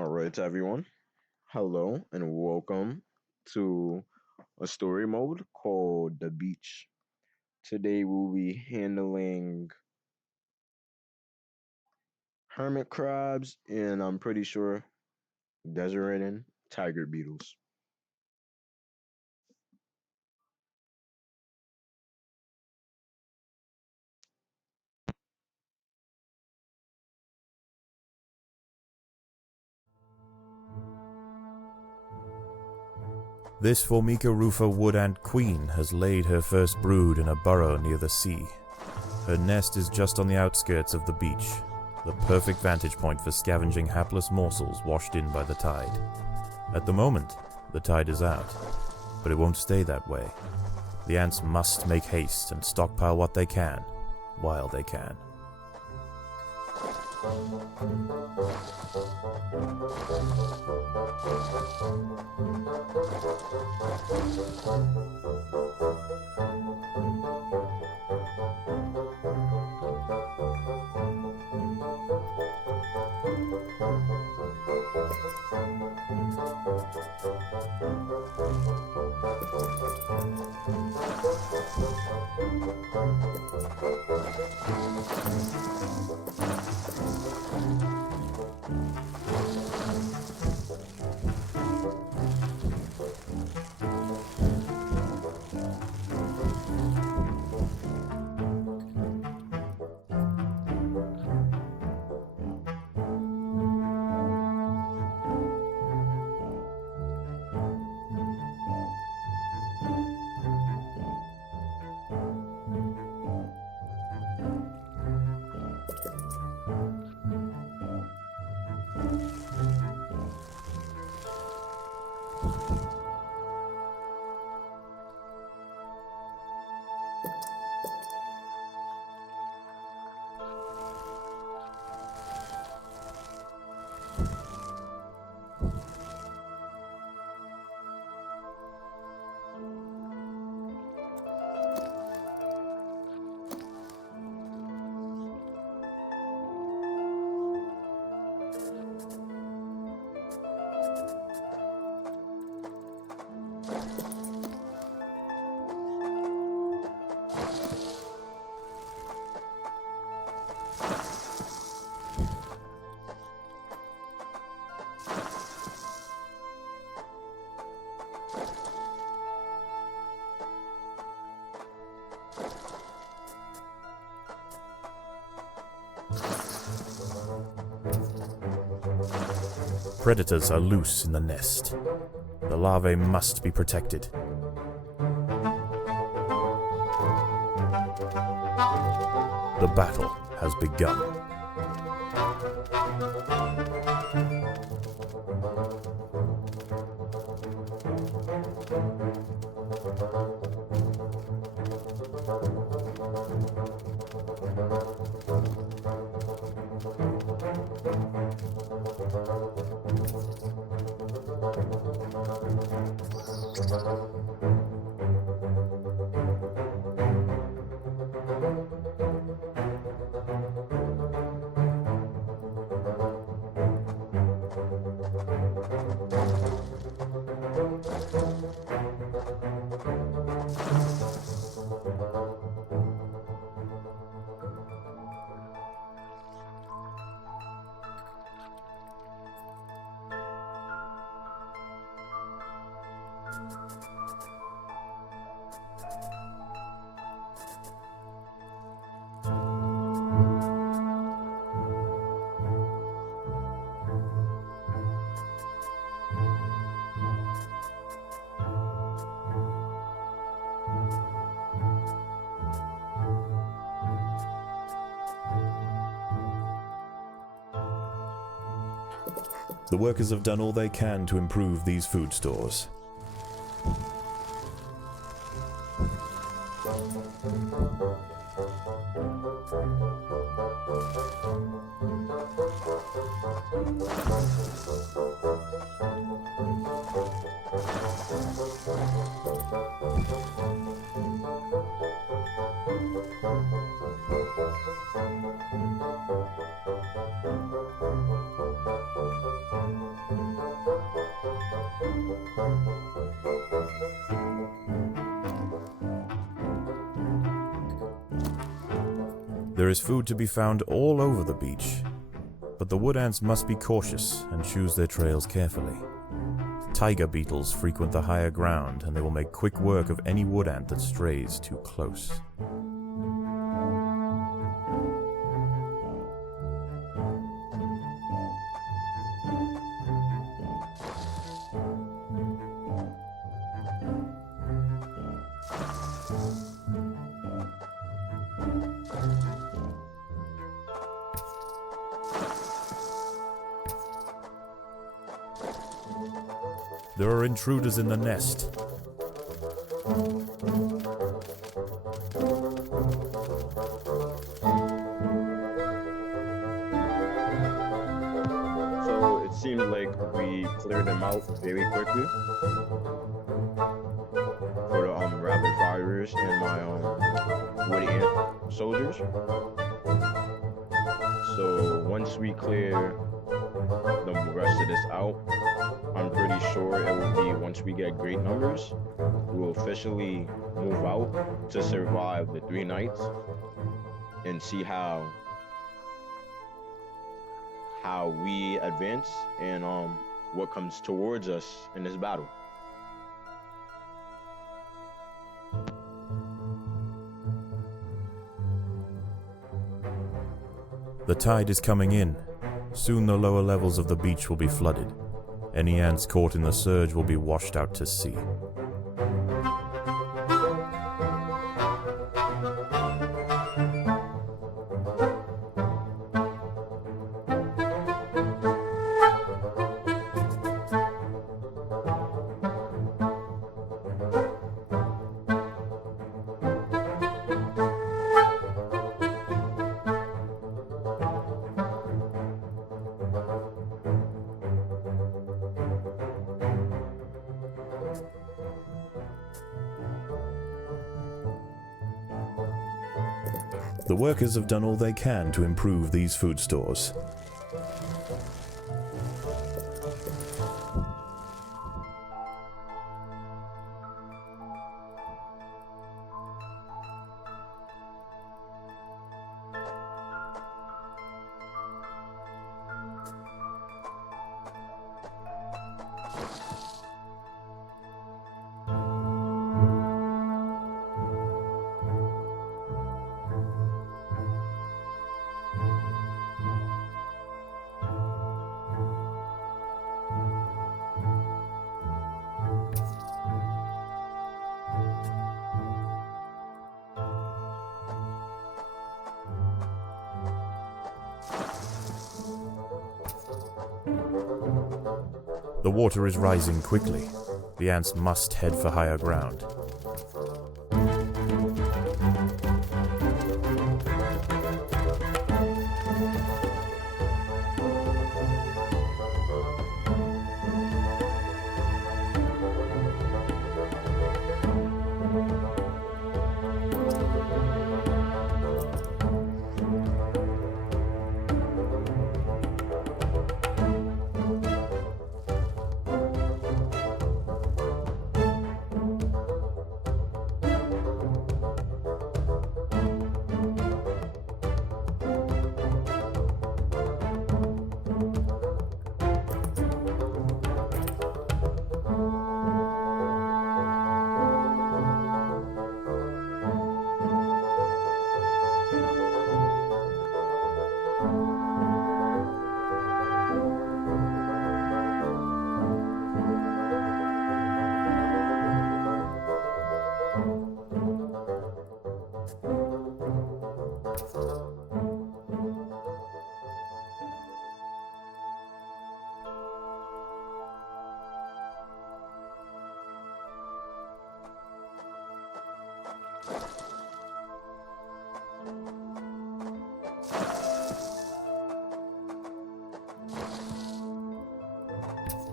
All right, everyone. Hello and welcome to a story mode called The Beach. Today we'll be handling hermit crabs and I'm pretty sure desert and tiger beetles. This Formica rufa wood ant queen has laid her first brood in a burrow near the sea. Her nest is just on the outskirts of the beach, the perfect vantage point for scavenging hapless morsels washed in by the tide. At the moment, the tide is out, but it won't stay that way. The ants must make haste and stockpile what they can, while they can. Predators are loose in the nest. The larvae must be protected. The battle has begun. The workers have done all they can to improve these food stores. There is food to be found all over the beach, but the wood ants must be cautious and choose their trails carefully. Tiger beetles frequent the higher ground, and they will make quick work of any wood ant that strays too close. There are intruders in the nest. So it seems like we cleared them out very quickly for the rapid firers and my wood ant soldiers. So once we clear the rest of this out, I'm pretty sure it will be once we get great numbers, we will officially move out to survive the 3 nights and see how we advance and what comes towards us in this battle. The tide is coming in. Soon the lower levels of the beach will be flooded. Any ants caught in the surge will be washed out to sea. The workers have done all they can to improve these food stores. The water is rising quickly. The ants must head for higher ground.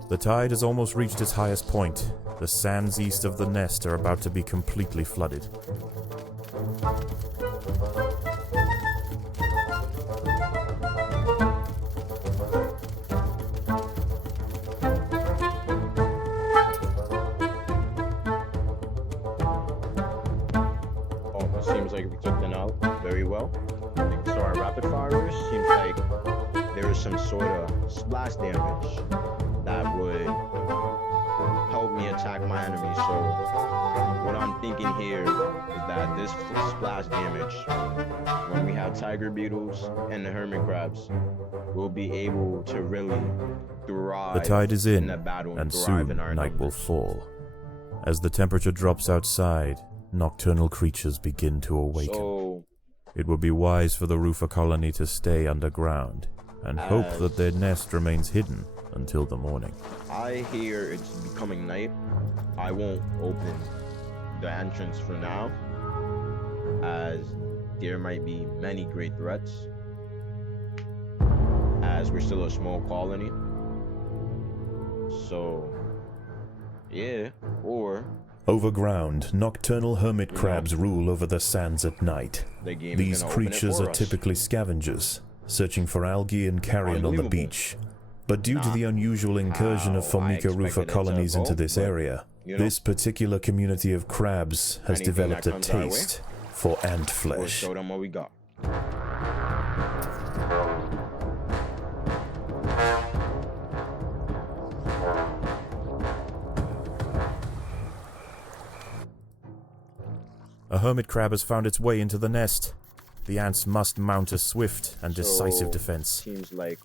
The tide has almost reached its highest point. The sands east of the nest are about to be completely flooded. It seems like we took them out very well. rapid firers, seems like there is some sort of splash damage that would help me attack my enemy. So what I'm thinking here is that this splash damage, when we have tiger beetles and the hermit crabs, we'll be able to really thrive. The tide is in in, the battle and thrive soon in our night will numbers. fall. As the temperature drops outside, nocturnal creatures begin to awaken. So It would be wise for the roofer colony to stay underground and hope that their nest remains hidden until the morning. I hear it's becoming night. I won't open the entrance for now, as there might be many great threats, as we're still a small colony. So, yeah, or Overground, nocturnal hermit crabs rule over the sands at night. the game is These gonna open it creatures for are us. typically scavengers, searching for algae and carrion on the Unbelievable. beach. But due to the unusual incursion of how I Formica rufa expected it to colonies into go, this but, area, you know, this particular community of crabs has anything developed that a comes our way, taste for ant we'll flesh. show them what we got. A hermit crab has found its way into the nest. The ants must mount a swift and decisive So, defense. Seems like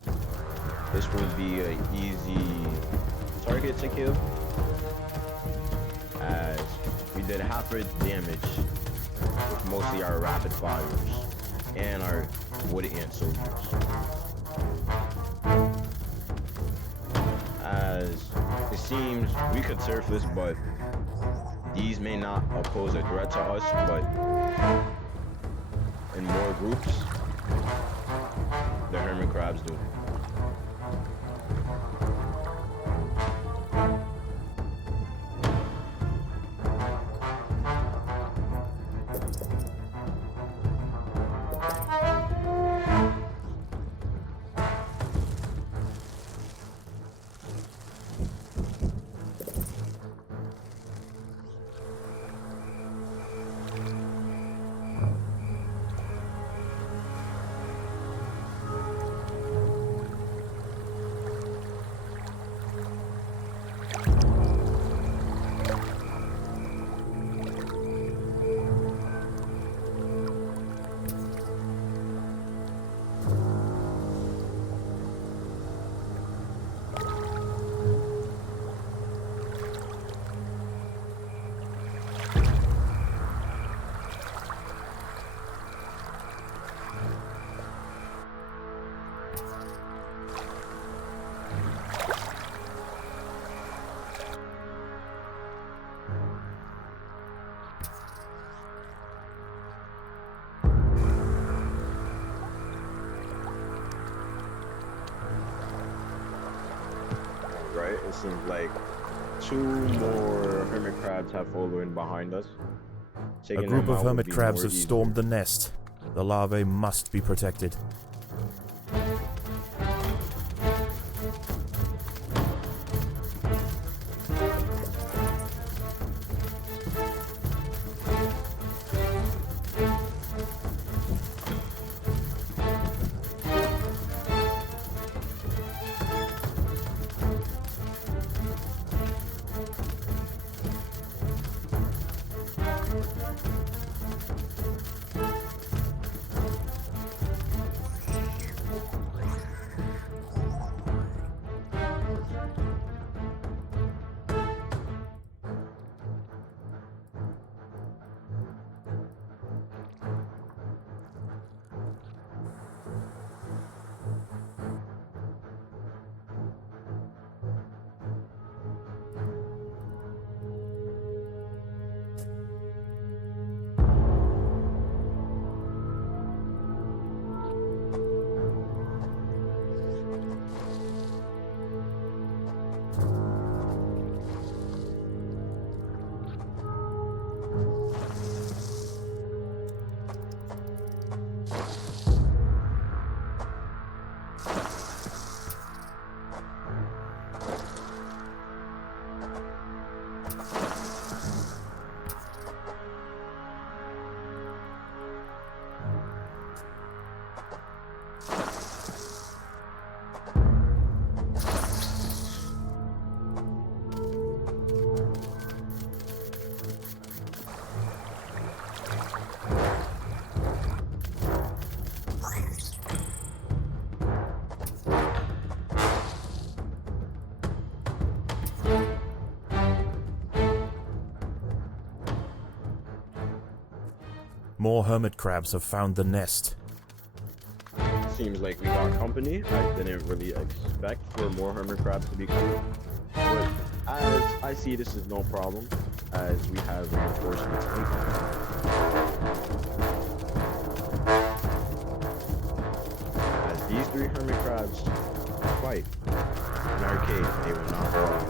this will be an easy target to kill, as we did half its damage with mostly our rapid fires and our wood ant soldiers. As it seems we could surface, but these may not pose a threat to us, but in more groups, the hermit crabs do. Right? It seems like 2 more hermit crabs have followed behind us. A Taking group them of out would hermit be crabs more have easier. stormed the nest. The larvae must be protected. More hermit crabs have found the nest. Seems like we got company. I didn't really expect for more hermit crabs to be coming. But as I see, this is no problem, as we have reinforcements incoming. As these 3 hermit crabs fight in our cave, they will not go out.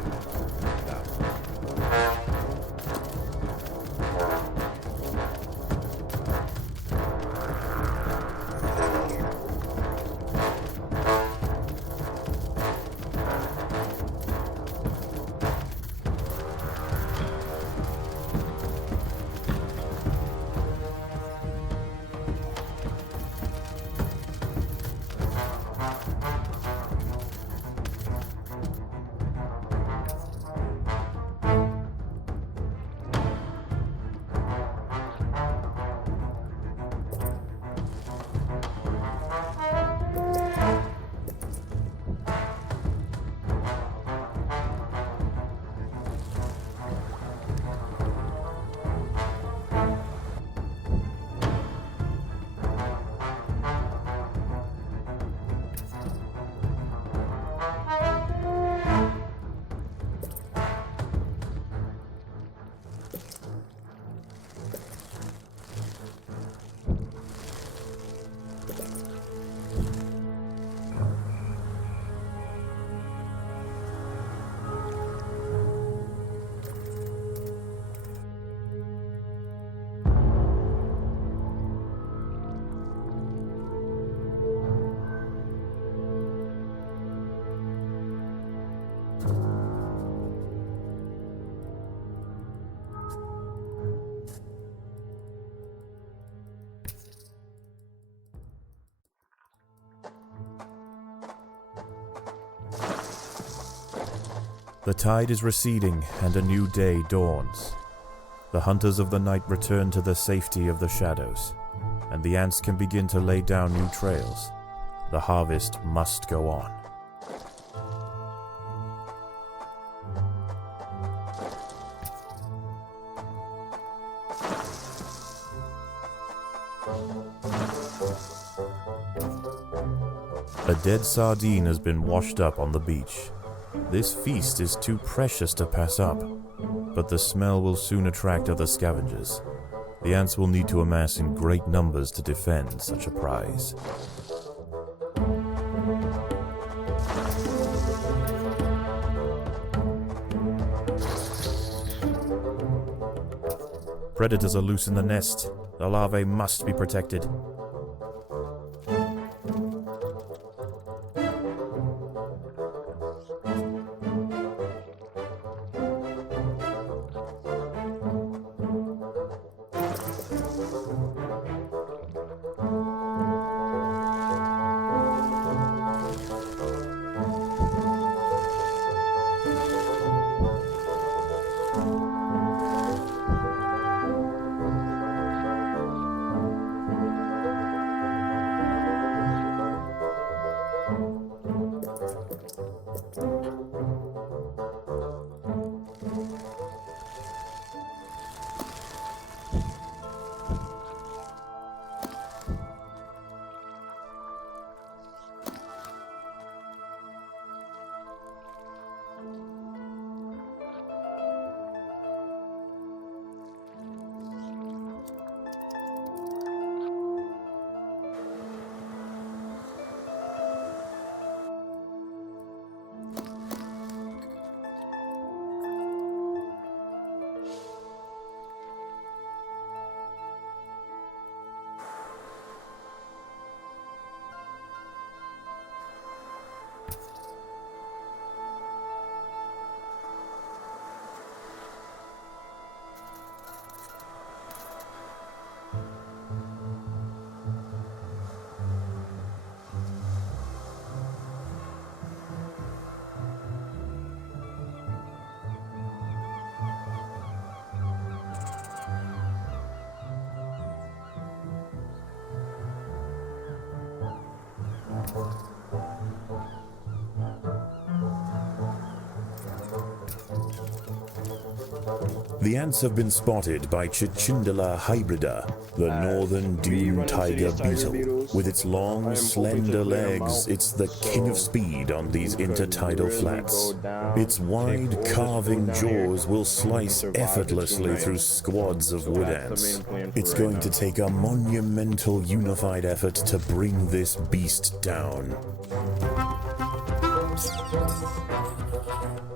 The tide is receding and a new day dawns. The hunters of the night return to the safety of the shadows, and the ants can begin to lay down new trails. The harvest must go on. A dead sardine has been washed up on the beach. This feast is too precious to pass up, but the smell will soon attract other scavengers. The ants will need to amass in great numbers to defend such a prize. Predators are loose in the nest. The larvae must be protected. The ants have been spotted by Cicindola hybrida, the northern dune tiger beetle. With its long, slender legs, it's the king of speed on these intertidal flats. Its wide, carving jaws will slice effortlessly through squads of wood ants. It's going to take a monumental unified effort to bring this beast down.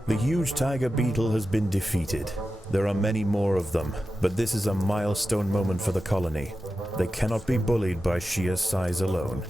The huge tiger beetle has been defeated. There are many more of them, but this is a milestone moment for the colony. They cannot be bullied by sheer size alone.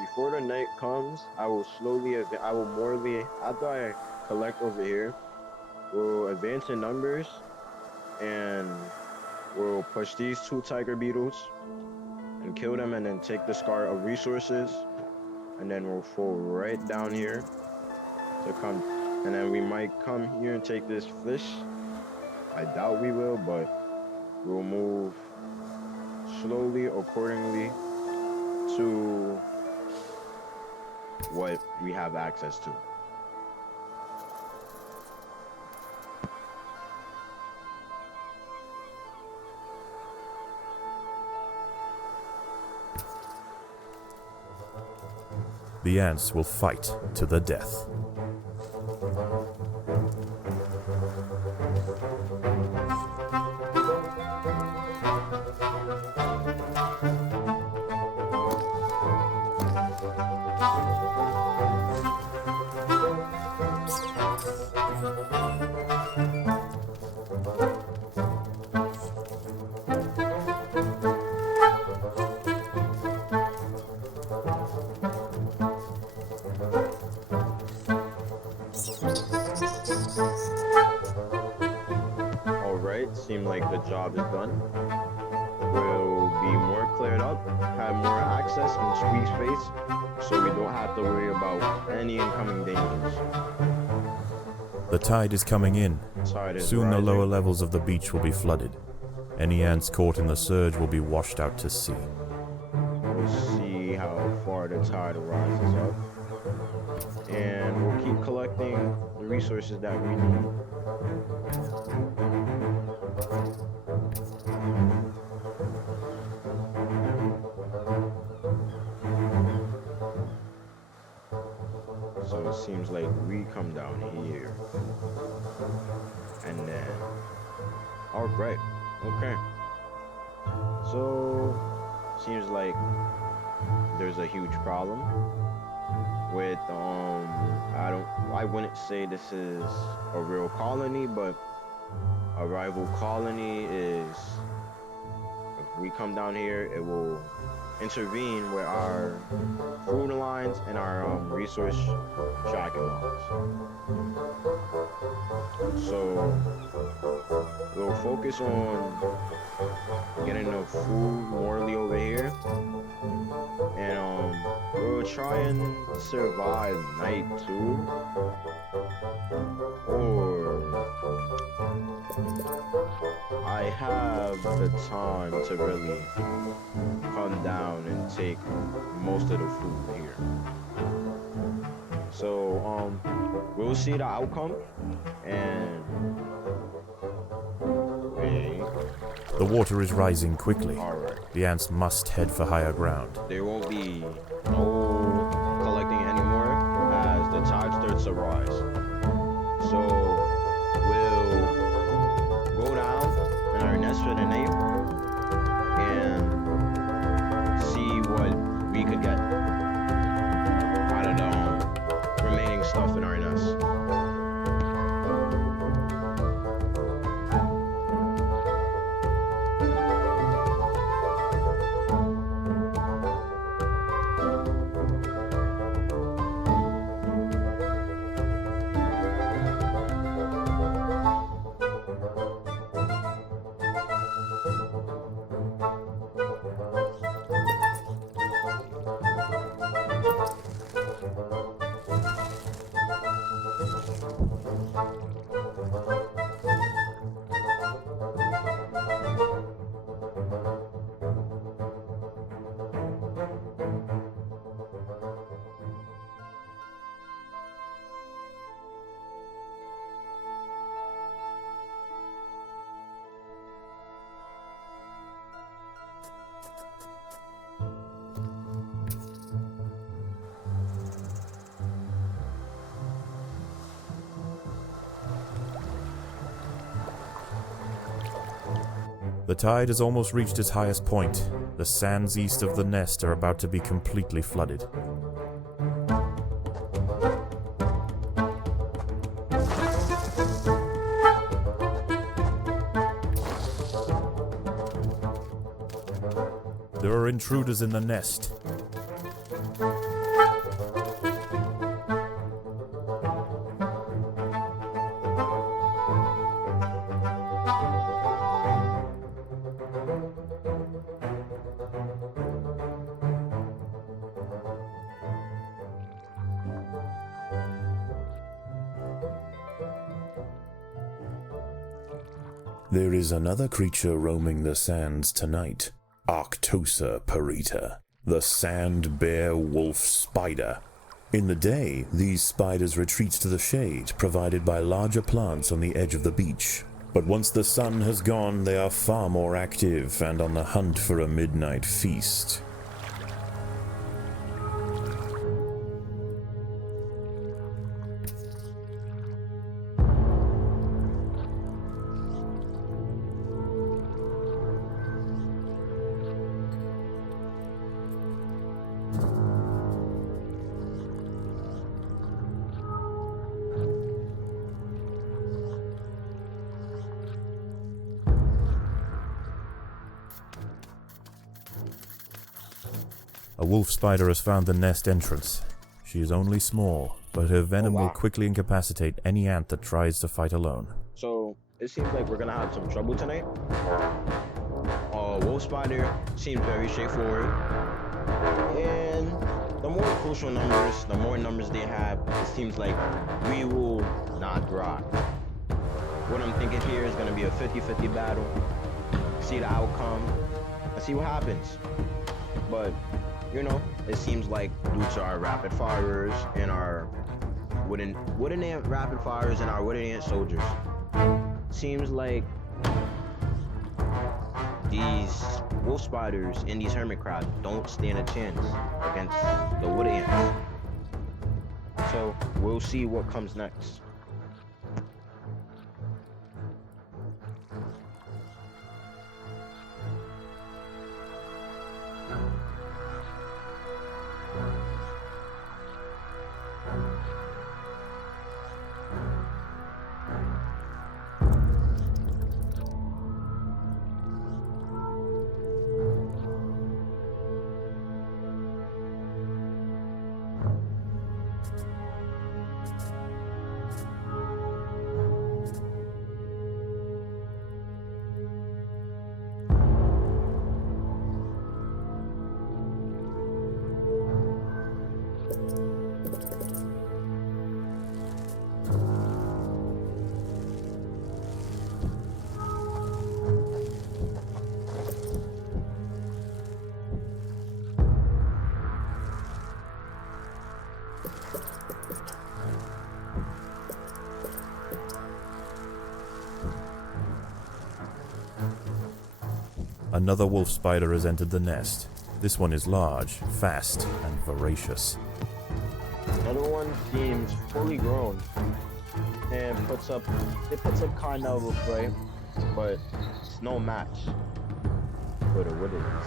Before the night comes, I will after I collect over here, we'll advance in numbers and we'll push these two tiger beetles and kill them and then take the scar of resources and then we'll fall right down here to come, and then we might come here and take this fish. I doubt we will, but we'll move slowly accordingly to what we have access to. The ants will fight to the death. Seem like the job is done. We'll be more cleared up, have more access and squeeze space, so we don't have to worry about any incoming dangers. The tide is coming in. Soon the rising. lower levels of the beach will be flooded. Any ants caught in the surge will be washed out to sea. We'll see how far the tide rises up, and we'll keep collecting the resources that we need. So it seems like we come down here. And then... Alright, okay. So, seems like there's a huge problem with, I wouldn't say this is a real colony, but a rival colony is, if we come down here, it will intervene with our food lines and our resource tracking lines. So we'll focus on getting the food morely over here, and we'll try and survive night 2, or I have the time to really come down and take most of the food here. So we'll see the outcome, and The water is rising quickly. all right. The ants must head for higher ground. There won't be no collecting anymore as the tide starts to rise. So we'll go down in our nest for the night and see what we could get out of the remaining stuff in our nest. The tide has almost reached its highest point. The sands east of the nest are about to be completely flooded. There are intruders in the nest. There is another creature roaming the sands tonight. Arctosa parita, the sand bear wolf spider. In the day, these spiders retreat to the shade provided by larger plants on the edge of the beach. But once the sun has gone, they are far more active and on the hunt for a midnight feast. A wolf spider has found the nest entrance. She is only small, but her venom will quickly incapacitate any ant that tries to fight alone. So it seems like we're gonna have some trouble tonight. Wolf spider seems very straightforward, and the more crucial numbers, the more numbers they have, it seems like we will not thrive. What I'm thinking here is gonna be a 50-50 battle. See the outcome and see what happens. But you know, it seems like due to our rapid firers and our wooden ant rapid firers and our wooden ant soldiers, seems like these wolf spiders and these hermit crabs don't stand a chance against the wood ants. So we'll see what comes next. Another wolf spider has entered the nest. This one is large, fast, and voracious. Another one seems fully grown and puts up kind of a fight, but it's no match for the Woodlands.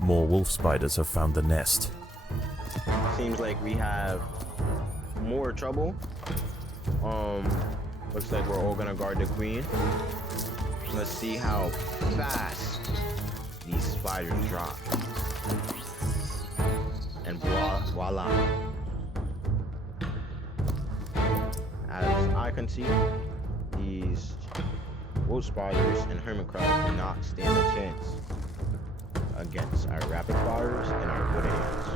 More wolf spiders have found the nest. Seems like we have more trouble. Looks like we're all gonna guard the queen. Let's see how fast these spiders drop. And voila. As I can see, these wolf spiders and hermit crabs do not stand a chance against our rapid fires and our wood ants.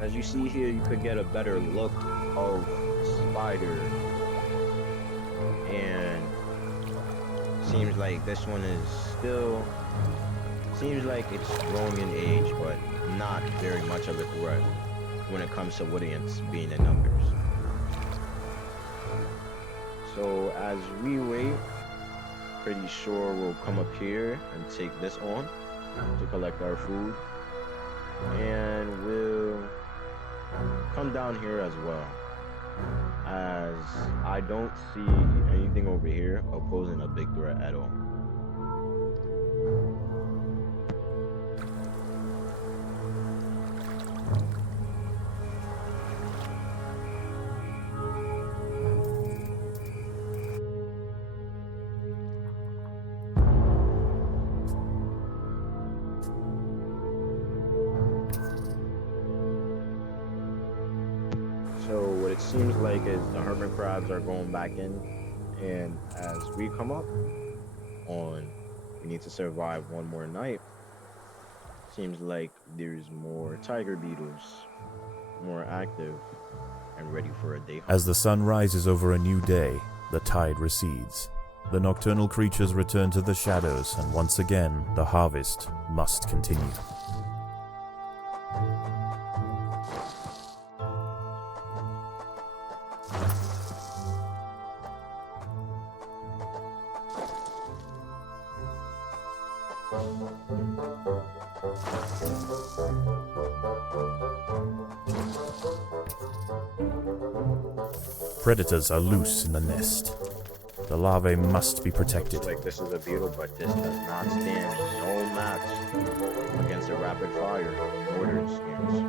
As you see here, you could get a better look of the spider, and seems like this one is still, seems like it's growing in age, but not very much of a threat when it comes to wood ants being in numbers. So as we wait, pretty sure we'll come up here and take this on to collect our food, and we'll come down here as well, as I don't see anything over here opposing a big threat at all. So what it seems like is the hermit crabs are going back in, and as we come up on, we need to survive one more night. Seems like there's more tiger beetles, more active and ready for a day hunt. As the sun rises over a new day, the tide recedes. The nocturnal creatures return to the shadows, and once again, the harvest must continue. Predators are loose in the nest. The larvae must be protected. Looks like this is a beetle, but this does not stand no match against a rapid fire mortar skins.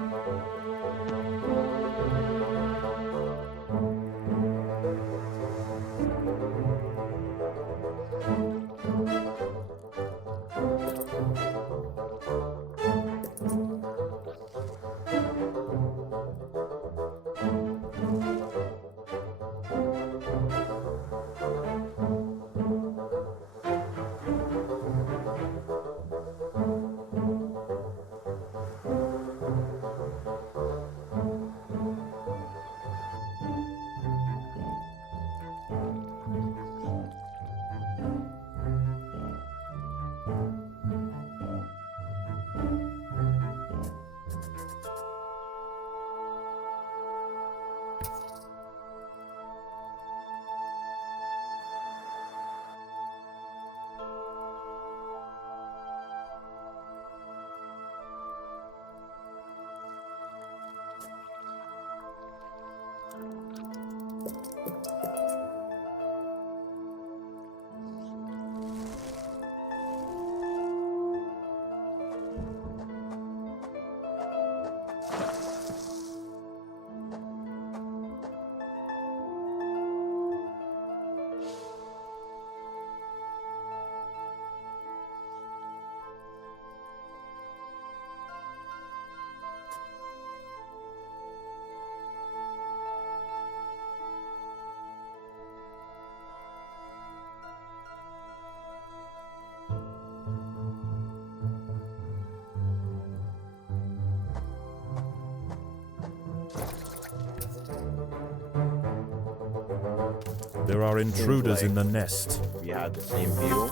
There are intruders in the nest. We had the same beetle,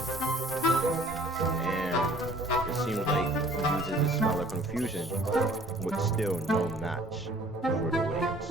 and it seems like he uses the smell of confusion, but still no match for the wings.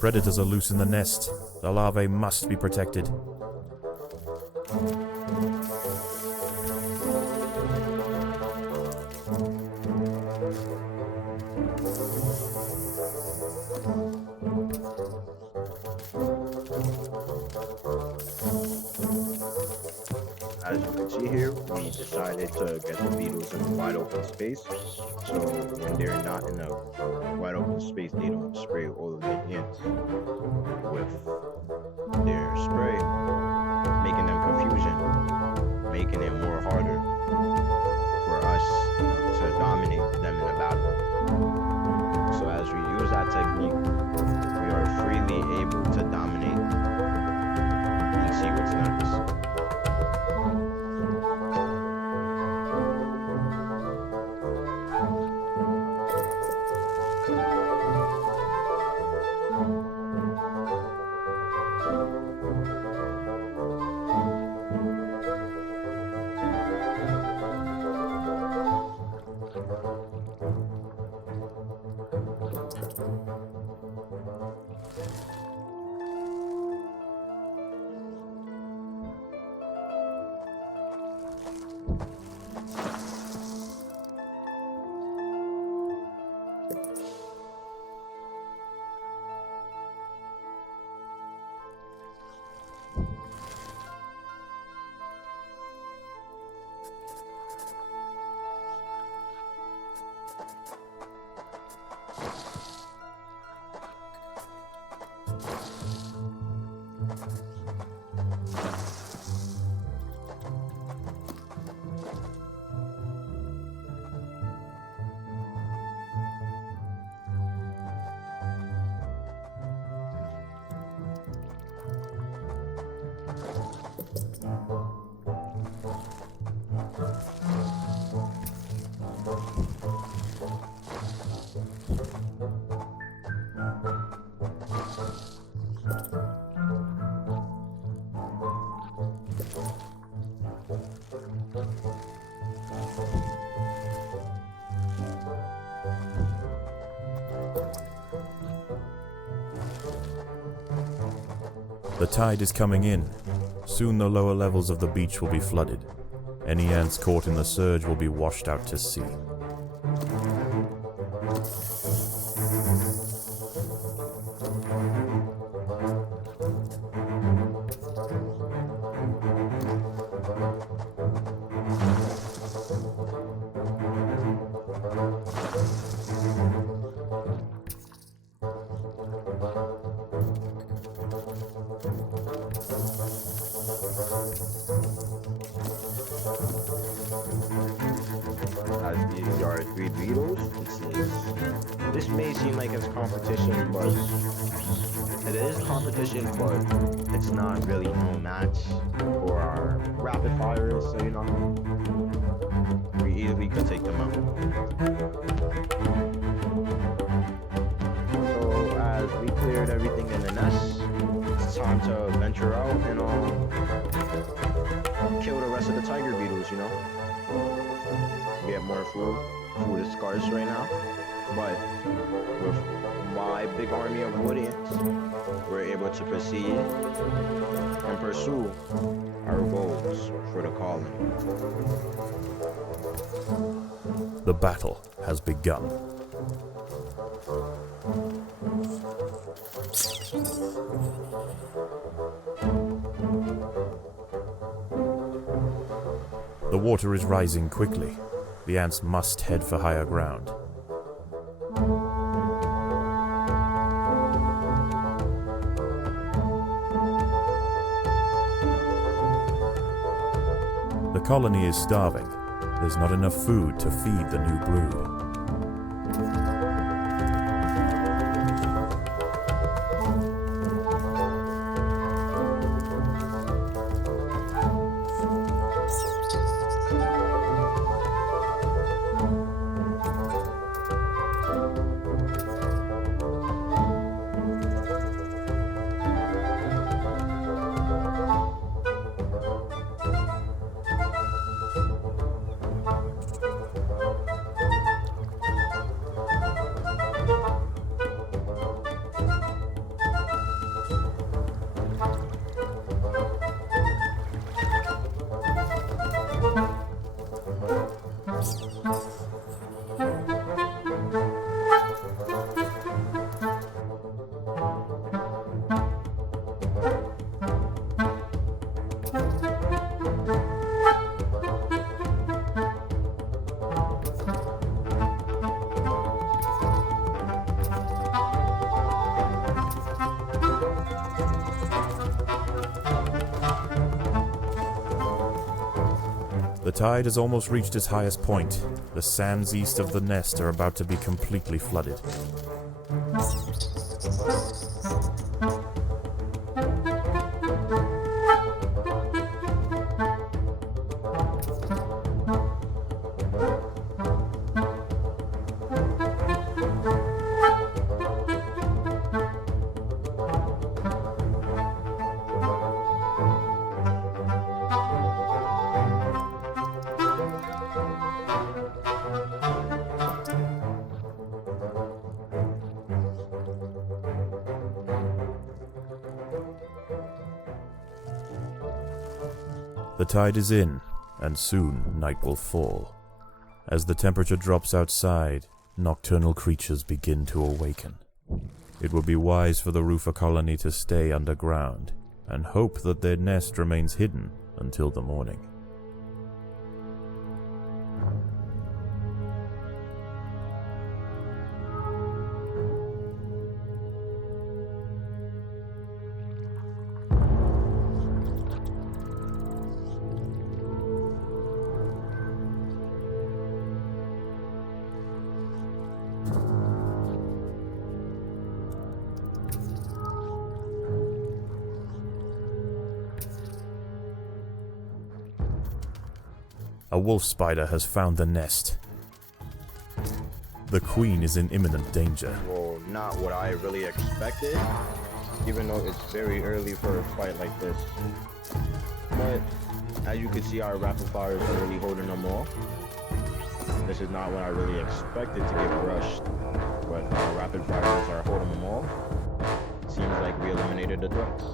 Predators are loose in the nest. The larvae must be protected. As you can see here, we decided to get the beetles in a wide open space. So when they're not in a wide open space, they don't spray all of their ants with their spray, making them confusion, making it more harder for us to dominate them in the battle. So as we use that technique, we are freely able to dominate and see what's next. The tide is coming in. Soon the lower levels of the beach will be flooded. Any ants caught in the surge will be washed out to sea. As these are three Beetles, this may seem like it's competition, but it is competition, but it's not really no match for our rapid fires, so you know, we easily could take them out. So as we cleared everything in the nest, it's time to venture out and kill the rest of the tiger beetles, you know? Get more food. Food is scarce right now, but with my big army of wood ants, we're able to proceed and pursue our goals for the colony. The battle has begun. The water is rising quickly. The ants must head for higher ground. The colony is starving. There's not enough food to feed the new brood. The tide has almost reached its highest point. The sands east of the nest are about to be completely flooded. The tide is in, and soon night will fall. As the temperature drops outside, nocturnal creatures begin to awaken. It would be wise for the roofer colony to stay underground, and hope that their nest remains hidden until the morning. A wolf spider has found the nest. The queen is in imminent danger. Well, not what I really expected, even though it's very early for a fight like this. But as you can see, our rapid fires are really holding them off. This is not what I really expected to get rushed, but our rapid fires are holding them off. Seems like we eliminated the threats.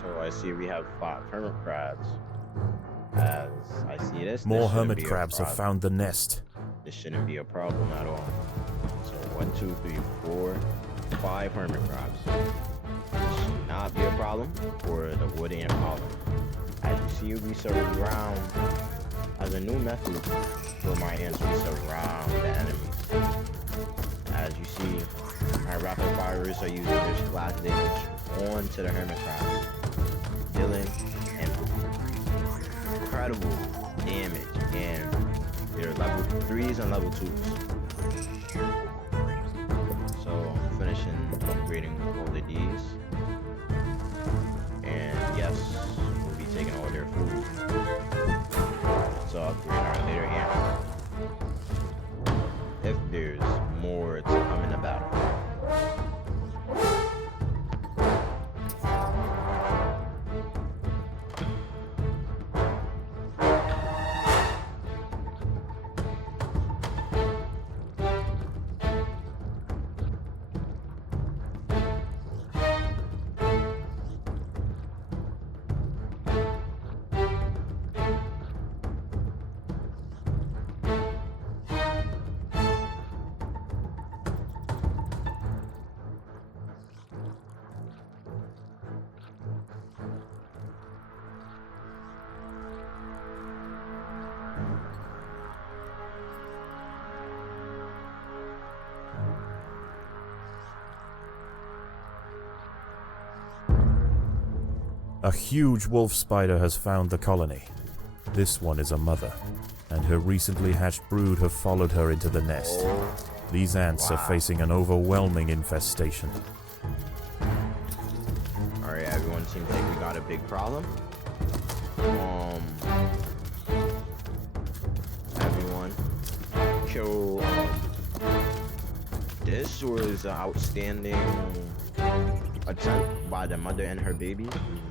So I see we have 5 hermit crabs. As I see this, More shouldn't hermit be a crabs have problem. found the nest. This shouldn't be a problem at all. So 1, 2, 3, 4, 5 hermit crabs. This should not be a problem for the wood ant colony. As you see, we surround, as a new method for my ants, we surround the enemies. As you see, our rapid firers are using their splash damage onto the hermit crabs, dealing incredible damage, and they're level 3s and level 2s. So I'm finishing upgrading all of these, and yes, we'll be taking all their food. So upgrade our later ants if there's more to come in the battle. A huge wolf spider has found the colony. This one is a mother, and her recently hatched brood have followed her into the nest. These ants are facing an overwhelming infestation. Alright, everyone, seems like we got a big problem. Everyone, kill. This was an outstanding attempt by the mother and her baby.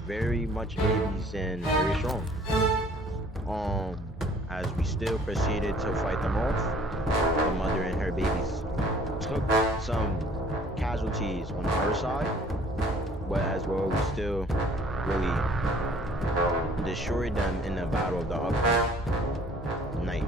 Very much babies and very strong. As we still proceeded to fight them off, the mother and her babies took some casualties on our side, but as well we still really destroyed them in the battle of the upper night.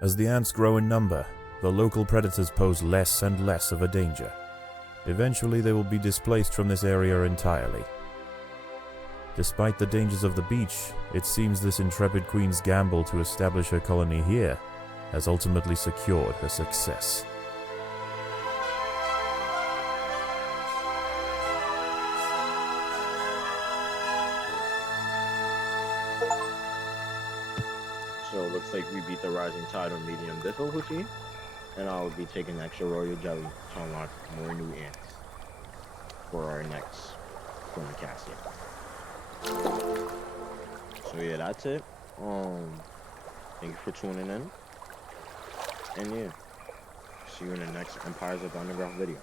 As the ants grow in number, the local predators pose less and less of a danger. Eventually, they will be displaced from this area entirely. Despite the dangers of the beach, it seems this intrepid queen's gamble to establish her colony here has ultimately secured her success. So it looks like we beat the rising tide on medium difficulty, and I'll be taking extra royal jelly to unlock more new ants for our next Formicacuim. So yeah, that's it. Thank you for tuning in, and yeah, see you in the next Empires of the Underground video.